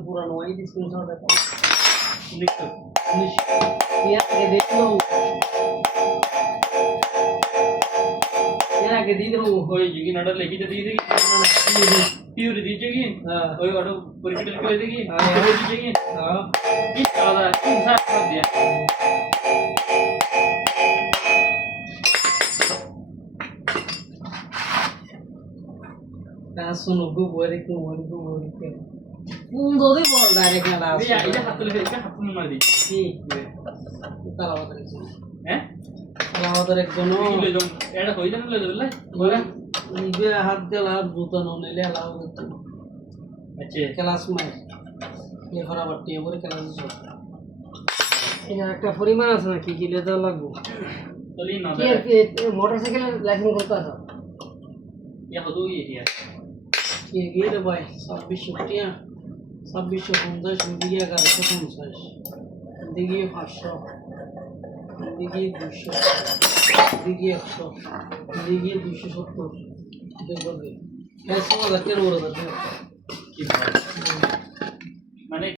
पुरानो वही स्क्रीनशॉट है 19 ये आगे देख लो ये आगे देख लो ওই জিগি নডা লেখি যদি দিই পিউরি দিজেগি ওই অটো পরীক্ষা লিখে দেগি ওই দিজেগি কি আলাদা ইনসাফ করে দিয়া सुनो को बोले को दो दे बोल डायरेक्ट ना এটা হাত তুলে এটা হাত তুলে মার দিই ठीक তালা বাতার হ্যাঁ তালা বাতার একজন লই যাও এটা হই জানা লই যাও বলে নিবে হাত দিলা জুতা নলে লাও করতে আচ্ছা ক্লাস में ये खराब बाटी है पूरे क्लास में এটা একটা পরিমাণ আছে না কি কি লেদা লাগবে চলি না কি মোটরসাইকেল লাইসেন্স করতে আছে ইয়া হদু ইয়া ये गिर भाई 2650 2650 दिया 1150 दिए 500 दिए 200 दिए 100 दिए 270 देखो कैसे वाला क्या हो रहा है কি